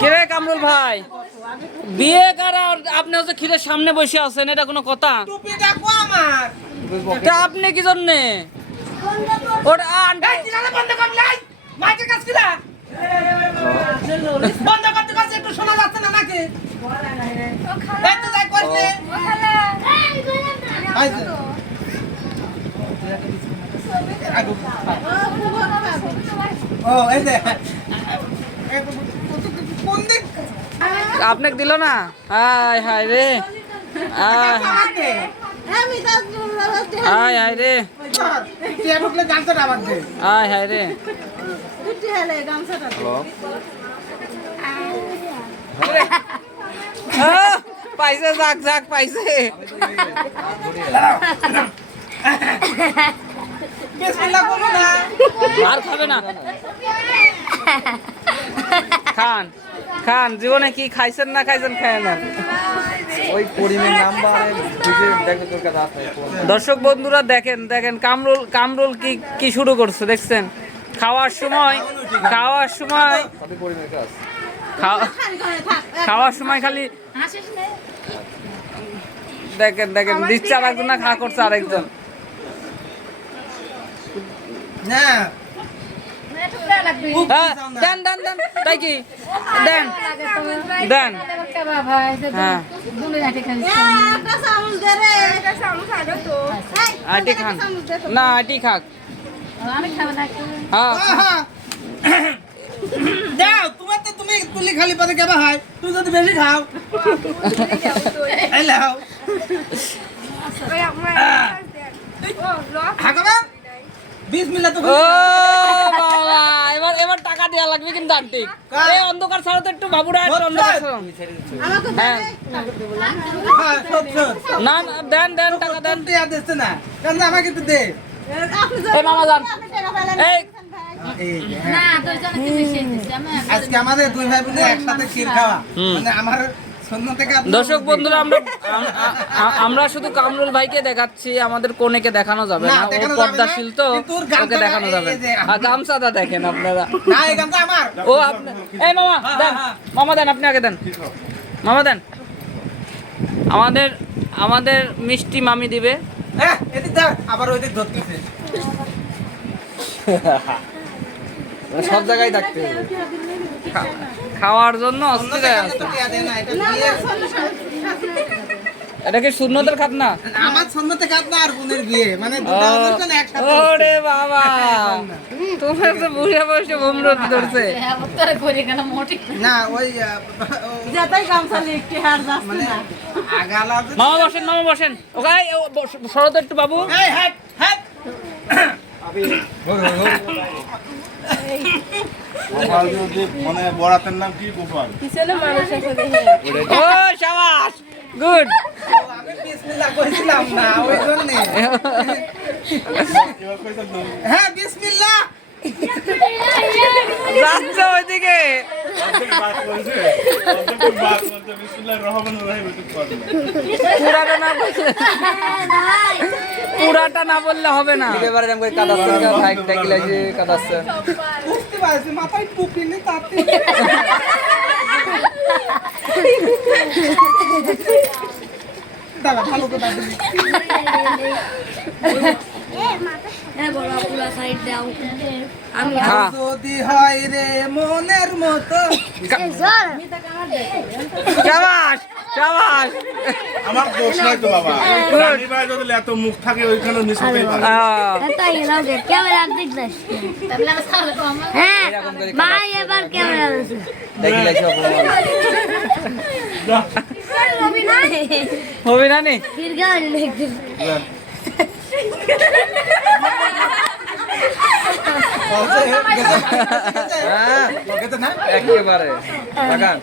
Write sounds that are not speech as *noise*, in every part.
কিরে কামরুল ভাই? বিয়ে করা আপনি হচ্ছে ক্ষীরের সামনে বসে আছেন এটা কোনো কথা? টুপিটা কো আমার। তা আপনি কি জন্যে? ওটা বন্ধ করতে পারছি একটু শোনা যাচ্ছে না নাকি? এই তো ও এই যে। কোন দিক আপনাকে দিল না? হায় হায় রে। আয় হায়। রে। আয় হায় রে। পাইছে, যাক যাক, পাইছে। আর খাবে না। খান। খান জীবনে কি খাইছেন না খাইছেন খায় না। ওই করিমের নাম্বার বুঝে দেখো তোর কাছে আছে দর্শক বন্ধুরা দেখেন দেখেন কামরুল কামরুল কি কি শুরু করছে দেখছেন? খাওয়ার সময় খাওয়ার সময় খাওয়ার সময় খালি দেখেন দেখেন দিচ্ছে আরেকজন না খাওয়া করছে আরেকজন। না হ্যাঁ দেন দেন দেন তাই কি দেন দেন হ্যাঁ আটি খান না আটি খাক হ্যাঁ আহা। যাও তোমার তো তুমি তুলি খালি পরে কেবা হয় তুই যদি বেশি খাও এই লাও হাকাবা বিসমিল্লাহ তো ও বাবা এবার এবার টাকা দেওয়া লাগবে কিন্তু এই অন্ধকার ছাড়া তো একটু বাবুরা একটু অন্ধকার হ্যাঁ। হ্যাঁ না না, দেন দেন টাকা দেন। না। আমাকে তো দে। এই মামা যান। এই। এই যে, হ্যাঁ। আজকে আমাদের দুই ভাই বোনে একসাথে ক্ষীর খাওয়া। মানে আমার দর্শক বন্ধুরা আমরা আমরা শুধু কামরুল ভাইকে দেখাচ্ছি আমাদের কোনেকে দেখানো যাবে না, ও পর্দাশীল তো ওকে দেখানো যাবে। আর গামছাটা দেখেন আপনারা। না এই গামছা আমার। ও আপনি এই মামা দেন মামা দেন আপনি আগে দেন। মামা দেন। আমাদের আমাদের মিষ্টি মামি দিবে। হ্যাঁ আবার ওইদিক ধরতেছে। *laughs* সব জায়গায় থাকতে খাওয়ার জন্য অস্থির হয়ে আছে। এটা কি শূন্যদের খাত না? আমার ছন্দতে খাত না আর বোনের বিয়ে। মানে দুটো অনুষ্ঠান একসাথে ওরে বাবা। তোমার তো বুড়ে বসে ভুমরত ধরছে। না ওই আহ, মানে মামা বসেন মামা বসেন। ওখানে শরৎ একটু বাবু। এই হ্যাট হ্যাট গোপাল যদি মানে বরাতের নাম কি গোপাল? ও শাবাশ গুড! হ্যাঁ বিসমিল্লাহ! যাচ্ছে ওইদিকে। পুরাটা না বললে পুরাটা না বললে হবে না। এবারে এরকম করে কাদাচ্ছেন না ভাই টাইকেল আছে কাদাচ্ছেন। বুঝতে পারছি মাথায় টুপি নেই তাতে দাদা ভালো কথা যদি হয় রে মনের মতো শাবাশ শাবাশ আমার দোষ নাই তো বাবা। রানী ভাই যদি এত মুখ থাকে ওইখানে পারে ক্যামেরা হ্যাঁ। ভাই এবার ক্যামেরা হবে না হ্যাঁ গেছে না একেবারে। লাগান।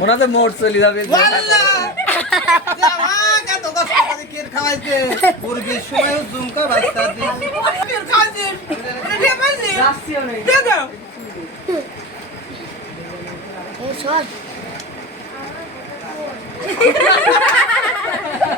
মনে হচ্ছে মোট চলে যাবে খাওয়াইছে? পূর্বের সময় জুমকা বাচ্চা দিয়ে। *laughs*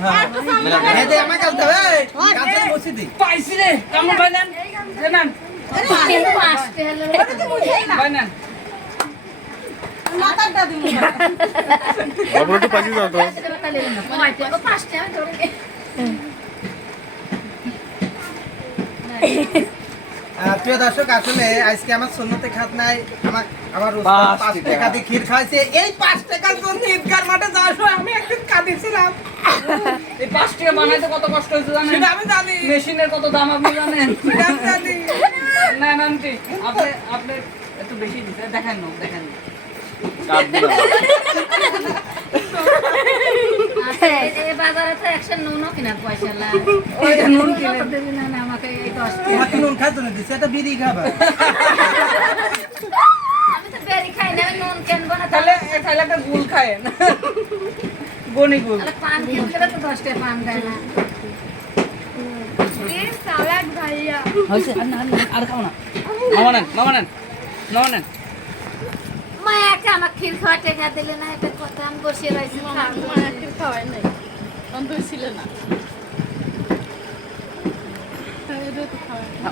হ্যাঁ পাইছি রে কামড় ভাই নেন এ নেন পাশে হলো ভাই নেন অল্প একটু পাখি দাও তো আহ, প্রিয় দর্শক আসলে আজকে আমার সুন্নতে খাত নাই আমার আমার পাঁচ টাকা। দিয়ে ক্ষীর খাওয়াইছে এই পাঁচ টাকার জন্য ঈদগার মাঠে যাওয়ার সময় আমি একদিন কাঁদিয়েছিলাম এই পাঁচ টাকা বানাইতে কত কষ্ট হয়েছে জানেন? আমি জানি। মেশিনের কত দাম আপনি জানেন? আমি জানি। না না আন্টি আপনি আপনি একটু বেশি দিতে দেখেন না দেখেন। কাট বাজারে তো একশো নুনও কেনার পয়সা লা ওই যে নুন কিনে দেবি না না আমাকে এই দশ তোমাকে নুন খাই জন্য দিচ্ছে এটা বিড়ি খাবা আমি তো বেরি খাই না নুন কিনবো না তাহলে তাহলে একটা গুল খায়েন। গনি গুল। পান তো দশ পান দেয় না। আর না আর না, আর খাও না। মামা নেন মামা নেন মামা নেন। মায়াকে আমার ক্ষীর খাওয়া টেকা দিলে না একটা কথা আমি বসে রয়েছি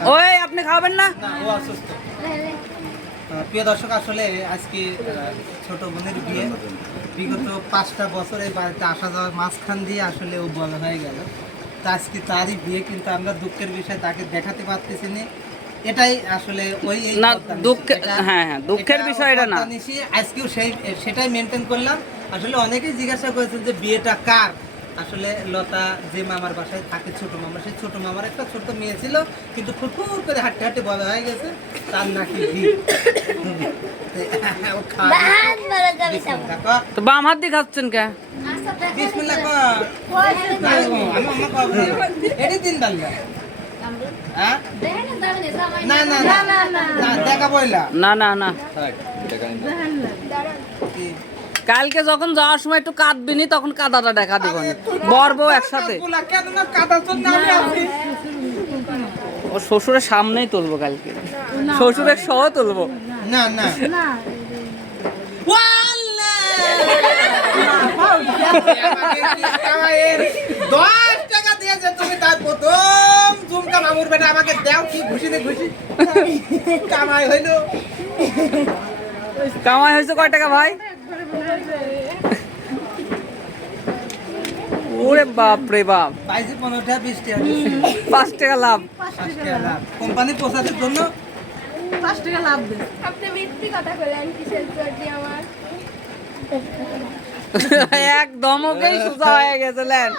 ওই আপনি খাবেন না? ও অসুস্থ। প্রিয় দর্শক আসলে আজকে ছোট বোনের বিয়ে। বিগত পাঁচটা বছর এই বাড়িতে আসা যাওয়ার মাঝখান দিয়ে আসলে ও বড় হয়ে গেল। তা আজকে তারই বিয়ে কিন্তু আমরা দুঃখের বিষয় তাকে দেখাতে পারতেছি না। এটাই আসলে ওই না। দুঃখে- হ্যাঁ, হ্যাঁ, দুঃখের বিষয় এটা না। আজকেও সেই সেটাই মেনটেন করলাম। আসলে অনেকেই জিজ্ঞাসা করেছেন যে বিয়েটা কার? আসলে লতা যে মামার বাসায় থাকে ছোট মামা সেই ছোট মামার একটা ছোট মেয়ে ছিল কিন্তু ফুটফুট করে হাঁটতে হাঁটতে বড় হয়ে গেছে তার নাকি তো বাম হাত দিয়ে খাচ্ছেন কে? অন্য খাব। না। হ্যাঁ? না না না না? কালকে যখন যাওয়ার সময় একটু কাঁদবিনি তখন কাদাটা দেখা দিব বর বউ একসাথে না। ও শ্বশুরের সামনেই তুলবো কালকে শ্বশুরের সহ তুলবো না না ওয়াল্লাহ! আমাকে কি কামাইয়ের দশ টাকা দিয়েছে তুমি তার প্রথম ঝুমকা মামুর বেটা আমাকে দাও কি ঘুষি দে ঘুষি কামাই হইল কামাই হয়েছে কয় টাকা ভাই *laughs* ওরে বাপ রে বাপ। পাইছি পনেরোটা বিশ টাকা। পাঁচ টাকা লাভ। পাঁচ টাকা লাভ। কোম্পানি জন্য? আপনি মিথ্যি কথা বলেন কিসের জন্য আমার? এক দমকেই সোজা হয়ে গেছিলেন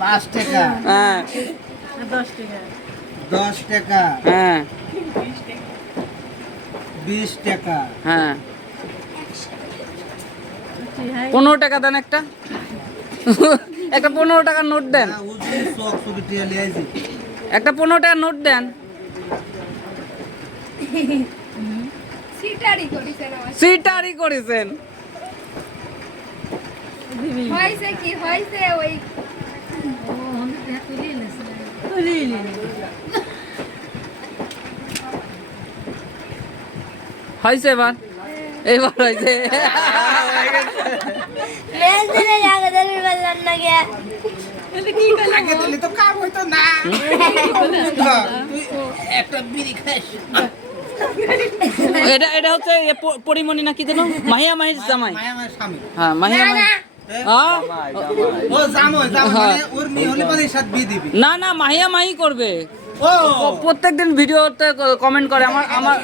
পাঁচ টাকা। হ্যাঁ। দশ টাকা। হ্যাঁ। বিশ টাকা। হ্যাঁ। পনেরো টাকা দেন একটা। একটা পনেরো টাকার নোট দেন। একটা পনেরো টাকার নোট দেন। সিটারি করেছেন আমার সিটারি করেছেন। হয়েছে কি? হয়েছে ওই হয়েছে এবার। এবার হয়েছে আগে দিলে তো কাম না। তুই একটা বিড়ি এটা এটা হচ্ছে পরিমণি না কি যেন? মাহিয়া মাহির জামাই। হ্যাঁ মাহিয়া মাহি হ্যাঁ? জামাই, জামাই। ও জামো জামো হ্যাঁ। মানে দিবি। না না মাহিয়া মাহি করবে। প্রত্যেকদিন ভিডিওতে কমেন্ট করে আমার আমার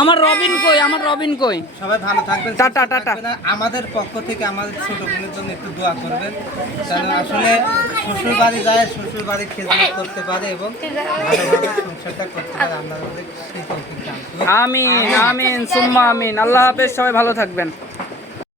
আমার রবিন কই? আমার রবিন কই? সবাই ভালো থাকবেন টাটা, টাটা। আমাদের পক্ষ থেকে আমাদের ছোট বোনের জন্য একটু দোয়া করবেন যেন আসলে শ্বশুর বাড়ি যায় শ্বশুর বাড়ি খেজমত করতে পারে এবং ভালোভাবে সংসারটা করতে পারে। আমরা আমিন আমিন সুম্মা আমিন। আল্লাহ হাফেজ সবাই ভালো থাকবেন।